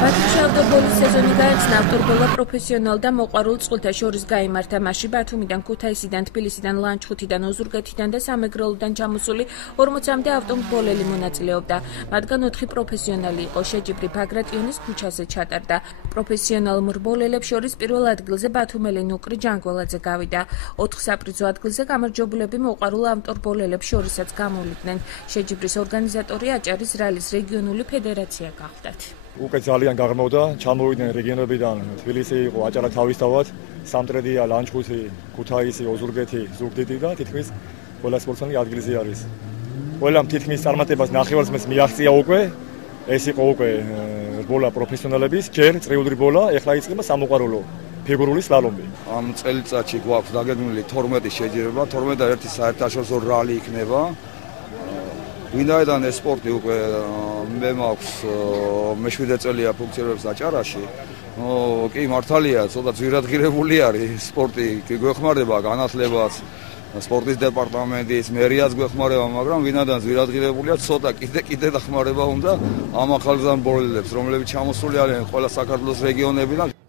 ბათუმში ავტობოლის სეზონი გაიხსნა. ავტობოლა პროფესიონალ და მოყვარულ წყვილთა შორის გაიმართა. მასში ბათუმიდან, ქუთაისიდან, თბილისიდან, ლანჩხუთიდან, ოზურგეთიდან და სამეგრელოდან ჩამოსული 40-მდე ავტობოლელი მონაწილეობდა. მათგან 4 პროფესიონალი იყო. შეჯიბრი ბაგრატიონის ქუჩაზე ჩატარდა. პროფესიონალ მრბოლელებს შორის პირველ ადგილზე ბათუმელი ნუკრი ჯანგველაძე გავიდა. 4 საპრიზო ადგილზე გამარჯვებულები მოყვარულ ავტობოლელებს შორისაც გამოვიდნენ. შეჯიბრის ორგანიზატორი აჭარის რალის რეგიონული ფედერაცია გახდათ. უკვე ძალიან გაღრმავდა, ჩამოვიდნენ რეგიონებიდან, თბილისი იყო, აჭარა თავისთავად, სამტრედია, ლანჩხუთი, ქუთაისი, ოზურგეთი, ზუგდიდი და თითქმის ყველა სპორტსმენი ადგილზე არის. ყველამ თითქმის წარმატებას ნახევარს მიაღწია უკვე, ეს იყო უკვე რბოლა პროფესიონალების, ჯერ წრიული რბოლა, ეხლა იწყება სამოყვარულო ფიგურული სლალომი. ამ წელიწადში გვაქვს დაგეგმილი 12 შეჯიბრება, 12 და 1 საერთაშორისო რალი იქნება. ვინაიდან ეს სპორტი უკვე მე მაქვს მე-7 წელია ფუნქციონირებს აჭარაში. კი მართალია, ცოტა ძვირადღირებული არის სპორტი, გვეხმარება განათლებაც, სპორტის დეპარტამენტის, მერიაც გვეხმარება, მაგრამ ვინაიდან ძვირადღირებულია, ცოტა კიდე დახმარება უნდა ამ ახალგაზრდა მრბოლელებს, რომლებიც ჩამოსული არიან ყველა საქართველოს რეგიონებიდან.